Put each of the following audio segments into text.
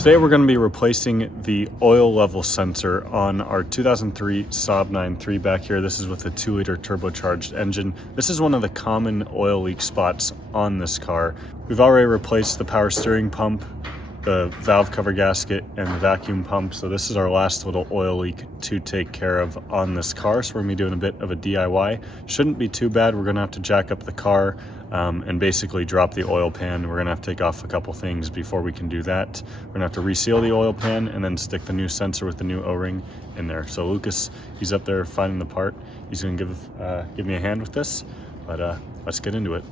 Today we're going to be replacing the oil level sensor on our 2003 Saab 9-3 back here. This is with a 2-liter turbocharged engine. This is one of the common oil leak spots on this car. We've already replaced the power steering pump, the valve cover gasket, and the vacuum pump. So this is our last little oil leak to take care of on this car. So we're gonna be doing a bit of a DIY. Shouldn't be too bad. We're gonna have to jack up the car and basically drop the oil pan. We're gonna have to take off a couple things before we can do that. We're gonna have to reseal the oil pan and then stick the new sensor with the new O-ring in there. So Lucas, he's up there finding the part. He's gonna give me a hand with this, but let's get into it.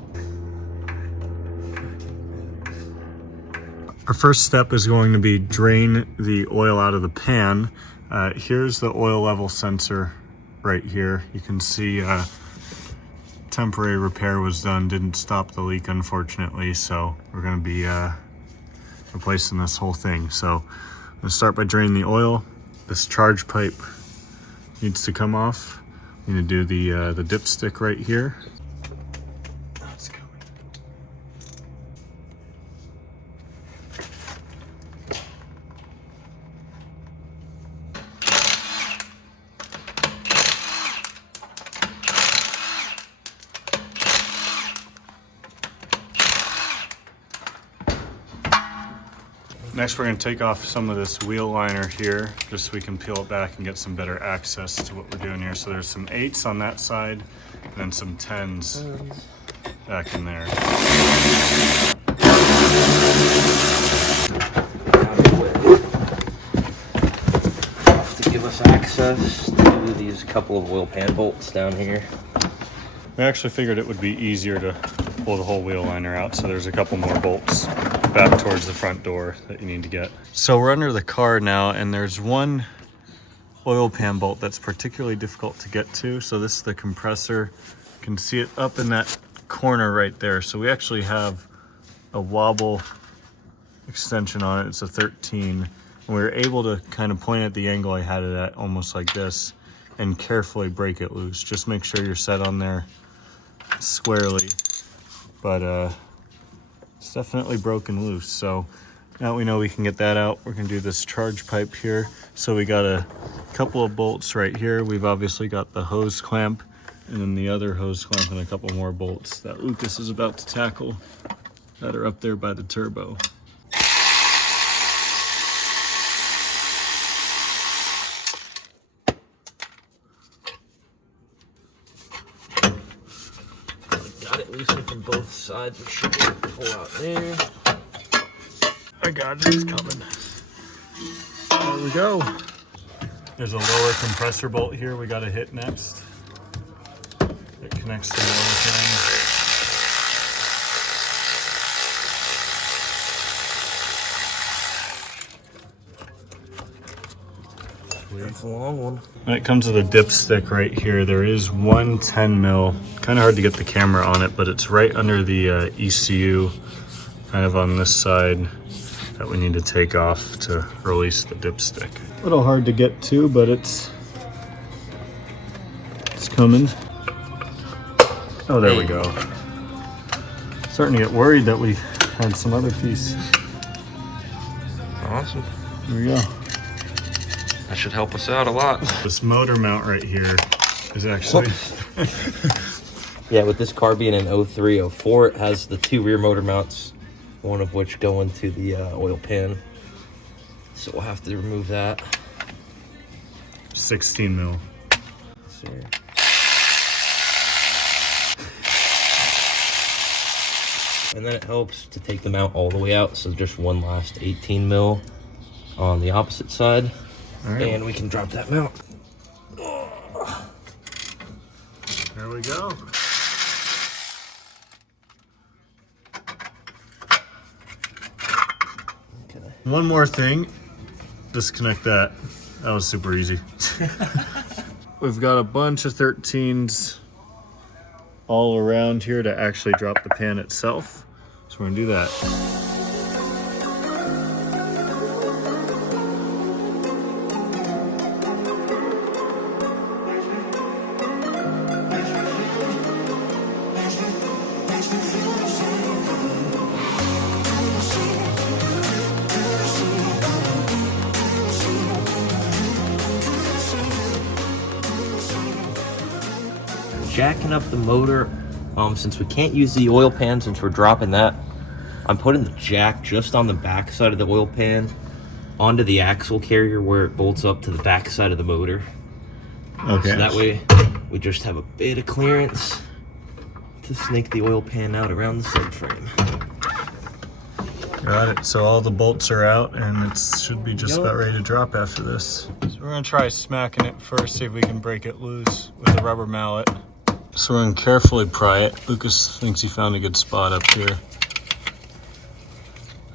Our first step is going to be drain the oil out of the pan. Here's the oil level sensor right here. You can see temporary repair was done, didn't stop the leak unfortunately, so we're going to be replacing this whole thing. So I'm going to start by draining the oil. This charge pipe needs to come off. I'm going to do the dipstick right here. Next, we're going to take off some of this wheel liner here, just so we can peel it back and get some better access to what we're doing here. So there's some 8s on that side, and then some 10s back in there. To give us access to these couple of oil pan bolts down here. We actually figured it would be easier to pull the whole wheel liner out, so there's a couple more bolts back towards the front door that you need to get. So we're under the car now, and there's one oil pan bolt that's particularly difficult to get to. So this is the compressor. You can see it up in that corner right there. So we actually have a wobble extension on it. It's a 13. And we were able to kind of point at the angle I had it at, almost like this, and carefully break it loose. Just make sure you're set on there squarely. But it's definitely broken loose. So now we know we can get that out. We're gonna do this charge pipe here. So we got a couple of bolts right here. We've obviously got the hose clamp and then the other hose clamp and a couple more bolts that Lucas is about to tackle that are up there by the turbo. Loosen from both sides. We should be able to pull out there. I got it. It's coming. There we go. There's a lower compressor bolt here we got to hit next. It connects to the oil pan. That's a long one. When it comes to the dipstick right here, there is one 10 mil. Kind of hard to get the camera on it, but it's right under the ECU, kind of on this side, that we need to take off to release the dipstick. A little hard to get to, but it's coming. Oh, there we go. Starting to get worried that we had some other piece. Awesome. There we go. That should help us out a lot. This motor mount right here is actually... Yeah, with this car being an 03, 04, it has the 2 rear motor mounts, one of which go into the oil pan. So we'll have to remove that. 16 mil. Sorry. And then it helps to take the mount all the way out, so just one last 18 mil on the opposite side. All right. And we can drop that mount. There we go. Okay. One more thing, disconnect that. That was super easy. We've got a bunch of 13s all around here to actually drop the pan itself. So we're gonna do that. jacking up the motor. Since we can't use the oil pan since we're dropping that, I'm putting the jack just on the back side of the oil pan onto the axle carrier where it bolts up to the back side of the motor. Okay. So that way we just have a bit of clearance to snake the oil pan out around the subframe. Got it. So all the bolts are out and it should be just about ready to drop after this. So we're gonna try smacking it first, see if we can break it loose with a rubber mallet. So we're gonna carefully pry it. Lucas thinks he found a good spot up here.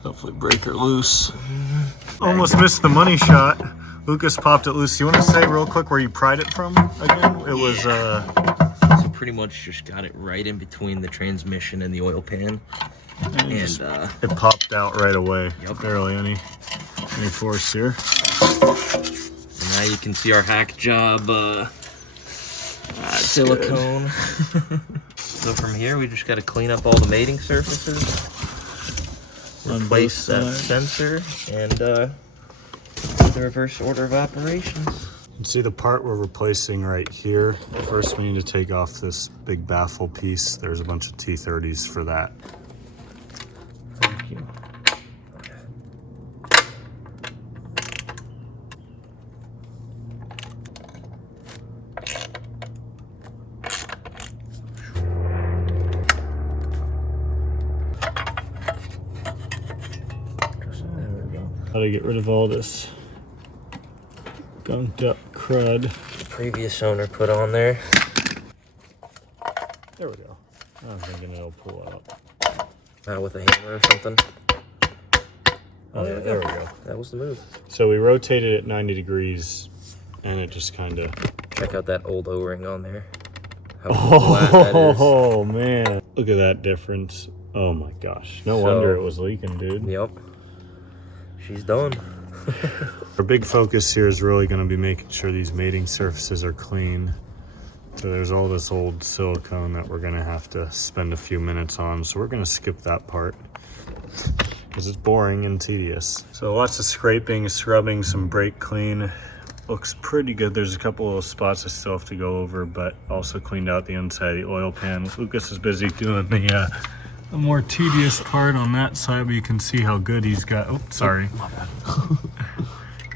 Hopefully break her loose. Almost missed the money shot. Lucas popped it loose. You want to say real quick where you pried it from again? It was So pretty much just got it right in between the transmission and the oil pan. And it popped out right away. Yep. Barely any force here. And now you can see our hack job silicone. So from here we just got to clean up all the mating surfaces, replace that sensor, and the reverse order of operations. You can see the part we're replacing right here. First we need to take off this big baffle piece. There's a bunch of T30s for that. Thank you. How to get rid of all this gunked up crud. The previous owner put on there. There we go. I'm thinking it'll pull it up. With a hammer or something. Oh yeah, there we go. That was the move. So we rotated it 90 degrees and it just kind of... Check out that old O-ring on there. How flat that is. Oh man. Look at that difference. Oh my gosh. No wonder it was leaking, dude. Yep. She's done. Our big focus here is really going to be making sure these mating surfaces are clean. So there's all this old silicone that we're going to have to spend a few minutes on. So we're going to skip that part because it's boring and tedious. So lots of scraping, scrubbing, some brake clean. Looks pretty good. There's a couple of spots I still have to go over, but also cleaned out the inside of the oil pan. Lucas is busy doing the more tedious part on that side, but you can see how good he's got. Oh, sorry. You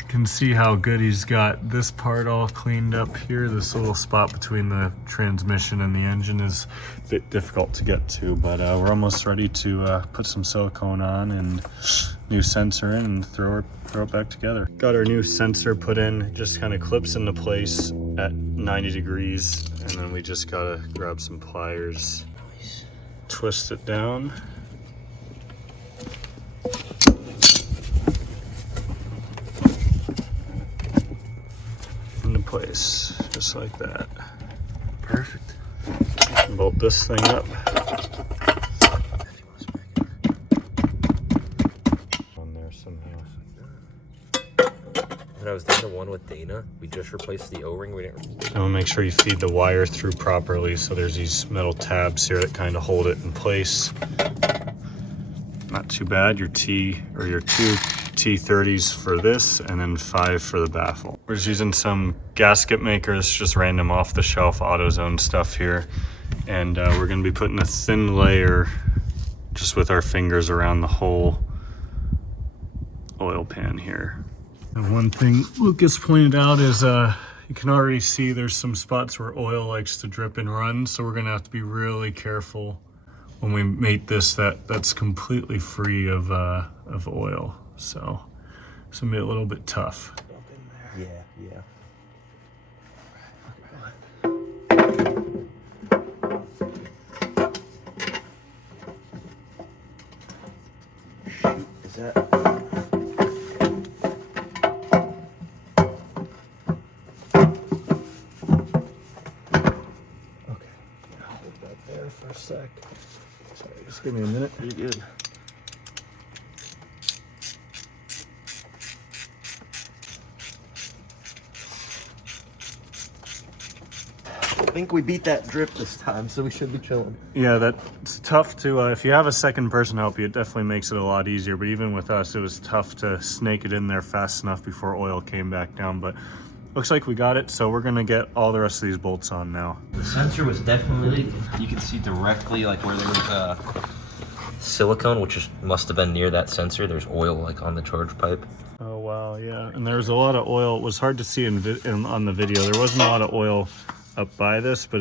can see how good he's got this part all cleaned up here. This little spot between the transmission and the engine is a bit difficult to get to, but we're almost ready to put some silicone on and new sensor in and throw it back together. Got our new sensor put in. It just kind of clips into place at 90 degrees, and then we just gotta grab some pliers, twist it down. Into place, just like that. Perfect. Bolt this thing up. On there somehow. When I was doing the one with Dana, we just replaced the O-ring. We didn't. I want to make sure you feed the wire through properly. So there's these metal tabs here that kind of hold it in place. Not too bad. Your two T30s for this, and then 5 for the baffle. We're just using some gasket makers, just random off the shelf AutoZone stuff here. And we're gonna be putting a thin layer just with our fingers around the whole oil pan here. And one thing Lucas pointed out is you can already see there's some spots where oil likes to drip and run, so we're gonna have to be really careful when we mate this that's completely free of oil. So it's gonna be a little bit tough. Yeah, yeah. Shoot, is that? Okay, I'll hold that there for a sec. Sorry, just give me a minute. You're good. I think we beat that drip this time, so we should be chilling. Yeah, that's tough to, if you have a second person help you, it definitely makes it a lot easier. But even with us, it was tough to snake it in there fast enough before oil came back down. But Looks like we got it, so we're gonna get all the rest of these bolts on now. The sensor was definitely, you can see directly like where there was silicone, which must have been near that sensor. There's oil like on the charge pipe. Oh wow, yeah. And there's a lot of oil. It was hard to see on the video. There wasn't a lot of oil up by this, but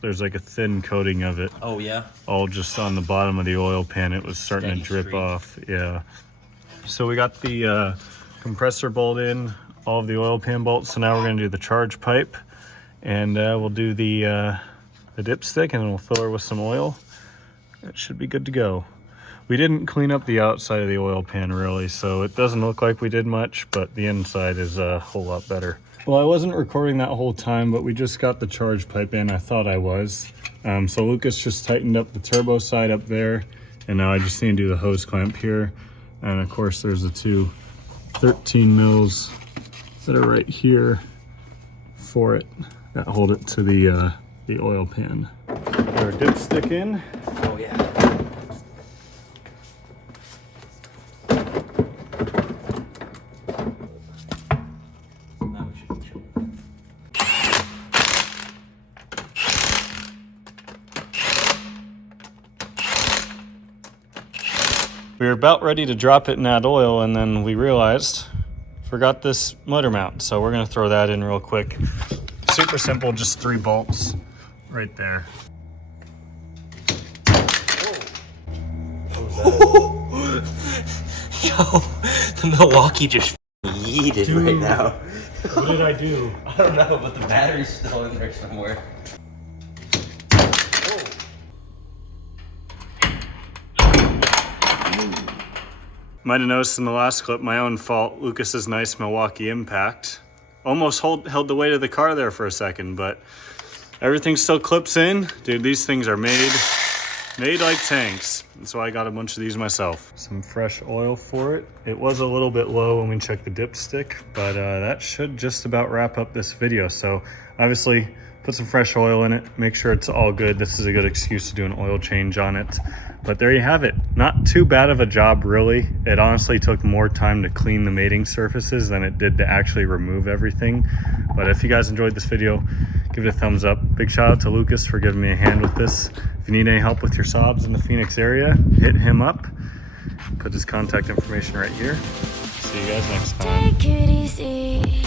there's like a thin coating of it. Oh yeah? All just on the bottom of the oil pan. It was starting Steady to drip streak. off. Yeah. So we got the compressor bolt in, all of the oil pan bolts. So now we're gonna do the charge pipe, and we'll do the dipstick, and then we'll fill her with some oil. It should be good to go. We didn't clean up the outside of the oil pan really, so it doesn't look like we did much, but the inside is a whole lot better. Well, I wasn't recording that whole time, but we just got the charge pipe in. I thought I was. So Lucas just tightened up the turbo side up there, and now I just need to do the hose clamp here. And of course there's the two 13 mils that are right here for it, that hold it to the oil pan. Put our dipstick in. Oh yeah. Now we should chill. We were about ready to drop it in that oil, and then we realized, forgot this motor mount. So we're gonna throw that in real quick. Super simple, just 3 bolts right there. Yo, the Milwaukee just yeeted right now. What did I do? I don't know, but the battery's still in there somewhere. Might have noticed in the last clip, my own fault, Lucas's nice Milwaukee impact. Almost held the weight of the car there for a second, but everything still clips in. Dude, these things are made like tanks. And so I got a bunch of these myself. Some fresh oil for it. It was a little bit low when we checked the dipstick, but that should just about wrap up this video. So obviously, put some fresh oil in it, make sure it's all good. This is a good excuse to do an oil change on it. But there you have it. Not too bad of a job, really. It honestly took more time to clean the mating surfaces than it did to actually remove everything. But if you guys enjoyed this video, give it a thumbs up. Big shout out to Lucas for giving me a hand with this. If you need any help with your Saabs in the Phoenix area, hit him up. Put his contact information right here. See you guys next time. Take it easy.